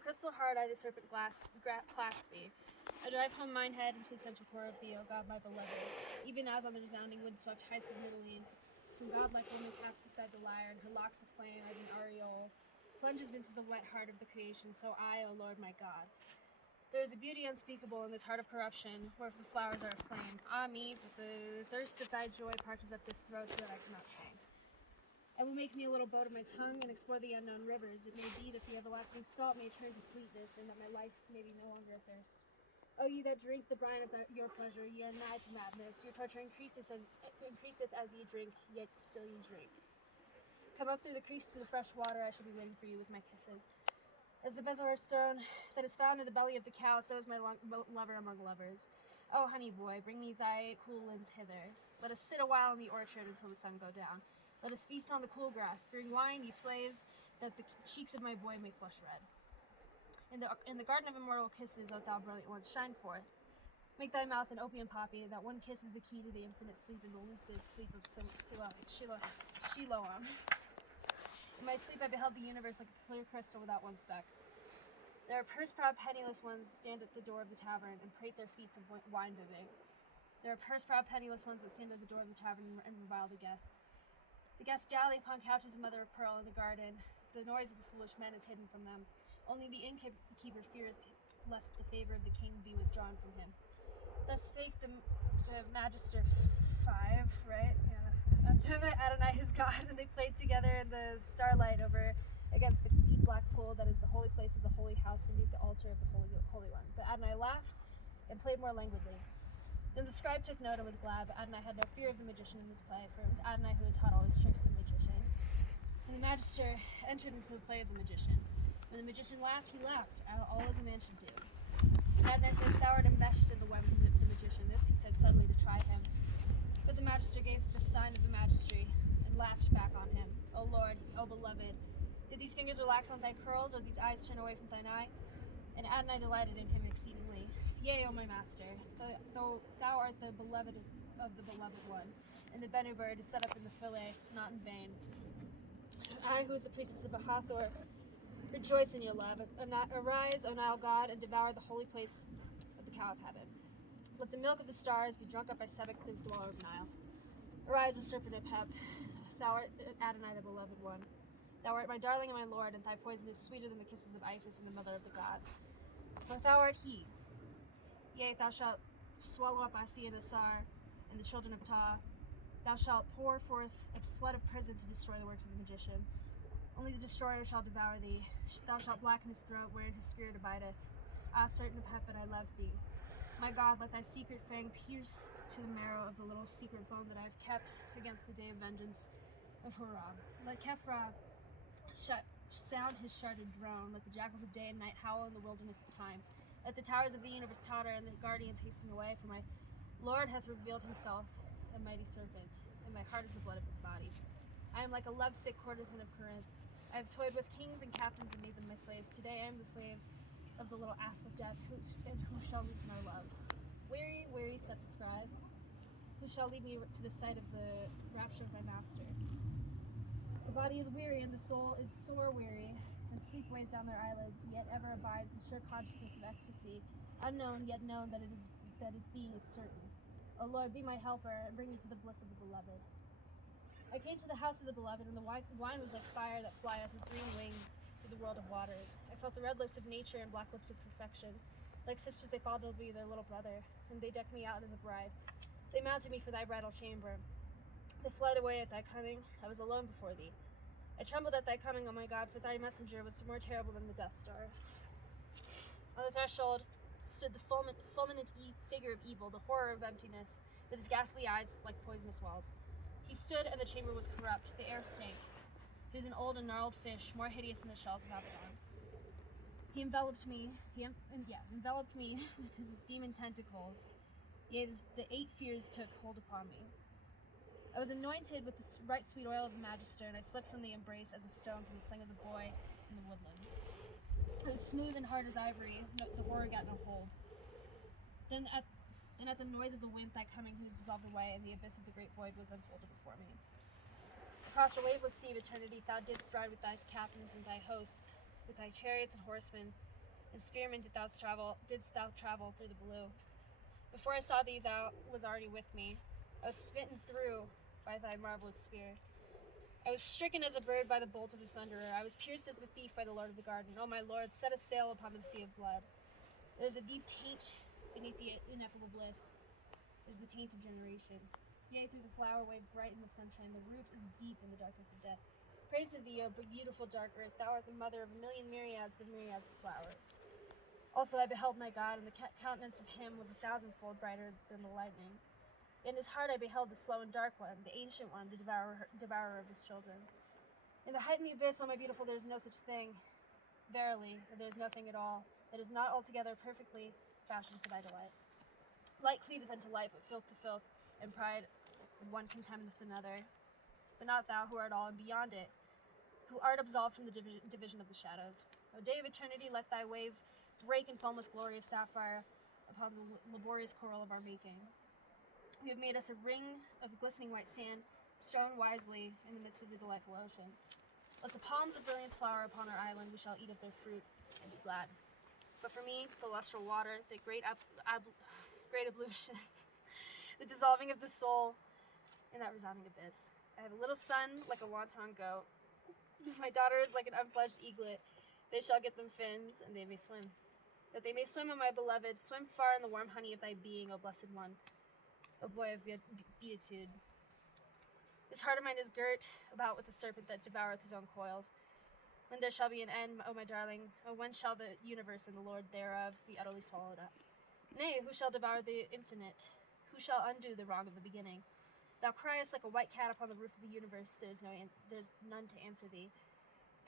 crystal hard I the serpent clasped thee. I drive home mine head into the central core of thee, O God, my beloved. Even as on the resounding wind-swept heights of Mitylene, some godlike woman casts aside the lyre, and her locks of flame as an aureole plunges into the wet heart of the creation, so I, O Lord my God. There is a beauty unspeakable in this heart of corruption, where the flowers are aflame. Ah me, but the thirst of thy joy parches up this throat so that I cannot sing. I will make me a little boat of my tongue and explore the unknown rivers. It may be that the everlasting salt may turn to sweetness, and that my life may be no longer athirst. O ye that drink the brine of your pleasure, ye are nigh to madness. Your torture increaseth as ye drink, yet still ye drink. Come up through the creeks to the fresh water, I shall be waiting for you with my kisses. As the bezoar stone that is found in the belly of the cow, so is my lover among lovers. O honey boy, bring me thy cool limbs hither. Let us sit a while in the orchard until the sun go down. Let us feast on the cool grass. Bring wine, ye slaves, that the cheeks of my boy may flush red. In the garden of immortal kisses, O thou brilliant one, shine forth. Make thy mouth an opium poppy, that one kiss is the key to the infinite sleep and the lucid sleep of Shiloam. In my sleep I beheld the universe like a clear crystal without one speck. There are purse-proud penniless ones that stand at the door of the tavern and prate their feats of wine-bibbing. There are purse-proud penniless ones that stand at the door of the tavern and revile the guests. The guests dally upon couches of mother of pearl in the garden. The noise of the foolish men is hidden from them. Only the innkeeper feareth lest the favor of the king be withdrawn from him. Thus spake the Magister 5, right? Yeah. Unto Adonai his God, and they played together in the starlight over against the deep black pool that is the holy place of the holy house beneath the altar of the Holy One. But Adonai laughed and played more languidly. Then the scribe took note and was glad, but Adonai had no fear of the magician in his play, for it was Adonai who had taught all his tricks to the magician. And the magister entered into the play of the magician. When the magician laughed, he laughed, all as a man should do. And Adonai said, "Thou art enmeshed in the web of the magician." This he said suddenly to try him. But the magister gave the sign of the magistry and laughed back on him. O Lord, O beloved, did these fingers relax on thy curls, or these eyes turn away from thine eye? And Adonai delighted in him exceedingly. Yea, O my master, though thou art the beloved of the beloved one, and the Benu bird is set up in the fillet, not in vain. I, who is the priestess of Hathor, rejoice in your love. Arise, O Nile God, and devour the holy place of the cow of heaven. Let the milk of the stars be drunk up by Sebek, the dweller of Nile. Arise, O serpent of Hep, thou art Adonai, the beloved one. Thou art my darling and my lord, and thy poison is sweeter than the kisses of Isis and the mother of the gods. For thou art he. Yea, thou shalt swallow up Asi and Asar, and the children of Ta. Thou shalt pour forth a flood of prison to destroy the works of the magician. Only the destroyer shall devour thee. Thou shalt blacken his throat, wherein his spirit abideth. Ah, certain of Hep, but I love thee. My God, let thy secret fang pierce to the marrow of the little secret bone that I have kept against the day of vengeance of Horab. Let Kephra sound his sharded drone. Let the jackals of day and night howl in the wilderness of time. Let the towers of the universe totter and the guardians hasten away, for my Lord hath revealed himself, a mighty serpent, and my heart is the blood of his body. I am like a lovesick courtesan of Corinth. I have toyed with kings and captains and made them my slaves. Today I am the slave of the little asp of death, who shall loosen our love. Weary, weary, said the scribe, who shall lead me to the sight of the rapture of my master. The body is weary and the soul is sore weary, and sleep weighs down their eyelids, yet ever abides the sure consciousness of ecstasy, unknown yet known that his being is certain. O Lord, be my helper, and bring me to the bliss of the beloved. I came to the house of the beloved, and the wine was like fire that flieth with green wings through the world of waters. I felt the red lips of nature and black lips of perfection. Like sisters, they followed me their little brother, and they decked me out as a bride. They mounted me for thy bridal chamber. They fled away at thy coming. I was alone before thee. I trembled at thy coming, O my God, for thy messenger was more terrible than the Death Star. On the threshold stood the fulminant figure of evil, the horror of emptiness, with his ghastly eyes like poisonous wells. He stood, and the chamber was corrupt. The air stank. He was an old and gnarled fish, more hideous than the shells of Abaddon. He enveloped me with his demon tentacles. Yea, the 8 fears took hold upon me. I was anointed with the right sweet oil of the Magister, and I slipped from the embrace as a stone from the sling of the boy in the woodlands. I was smooth and hard as ivory. The horror got no hold. Then at the noise of the wind, thy coming, who dissolved away, and the abyss of the great void was unfolded before me. Across the waveless sea of eternity, thou didst ride with thy captains and thy hosts. With thy chariots and horsemen and spearmen didst thou travel through the blue. Before I saw thee, thou was already with me. I was smitten through by thy marvelous spear. I was stricken as a bird by the bolt of the thunderer. I was pierced as the thief by the Lord of the garden. O my Lord, set a sail upon the sea of blood. There is a deep taint beneath the ineffable bliss. It is the taint of generation. Yea, through the flower wave bright in the sunshine, the root is deep in the darkness of death. Praise to thee, O beautiful dark earth, thou art the mother of a million myriads of flowers. Also I beheld my God, and the countenance of him was 1,000-fold brighter than the lightning. In his heart I beheld the slow and dark one, the ancient one, the devourer of his children. In the height and the abyss, O my beautiful, there is no such thing. Verily, there is nothing at all that is not altogether perfectly fashioned for thy delight. Light cleaveth unto light, but filth to filth, and pride one contemneth another. But not thou, who art all and beyond it, who art absolved from the division of the shadows. O day of eternity, let thy wave break in foamless glory of sapphire upon the laborious coral of our making. You have made us a ring of glistening white sand, strewn wisely in the midst of the delightful ocean. Let the palms of brilliance flower upon our island, we shall eat of their fruit and be glad. But for me, the lustral water, the great ablution, the dissolving of the soul in that resounding abyss. I have a little son like a wanton goat. My daughter is like an unfledged eaglet. They shall get them fins, and they may swim. That they may swim, O my beloved, swim far in the warm honey of thy being, O blessed one, O boy of beatitude. This heart of mine is girt about with the serpent that devoureth his own coils. When there shall be an end, O my darling, O when shall the universe and the Lord thereof be utterly swallowed up? Nay, who shall devour the infinite? Who shall undo the wrong of the beginning? Thou criest like a white cat upon the roof of the universe. There's none to answer thee.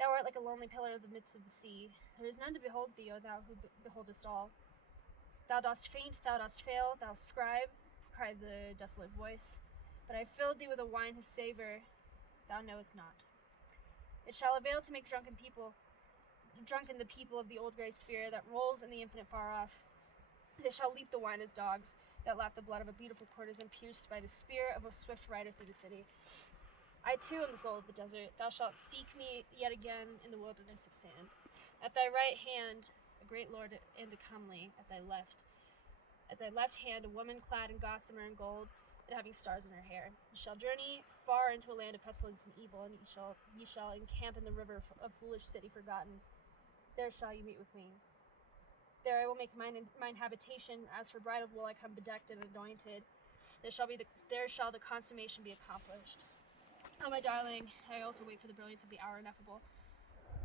Thou art like a lonely pillar in the midst of the sea. There is none to behold thee, O thou who beholdest all. Thou dost faint, thou dost fail, thou scribe, cried the desolate voice. But I filled thee with a wine whose savor thou knowest not. It shall avail to make drunken the people of the old grey sphere that rolls in the infinite far off. They shall leap the wine as dogs that lap the blood of a beautiful courtesan pierced by the spear of a swift rider through the city. I too am the soul of the desert. Thou shalt seek me yet again in the wilderness of sand. At thy right hand, a great lord and a comely, at thy left hand, a woman clad in gossamer and gold, and having stars in her hair. You shall journey far into a land of pestilence and evil, and you shall encamp in the river of foolish city forgotten. There shall you meet with me. There I will make mine habitation. As for bridal will I come bedecked and anointed. There shall the consummation be accomplished. Oh, my darling, I also wait for the brilliance of the hour ineffable.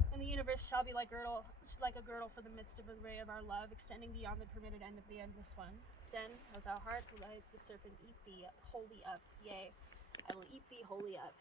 And the universe shall be like a girdle for the midst of a ray of our love, extending beyond the permitted end of the endless one. Then, O thou heart, will I the serpent eat thee wholly up. Yea, I will eat thee wholly up.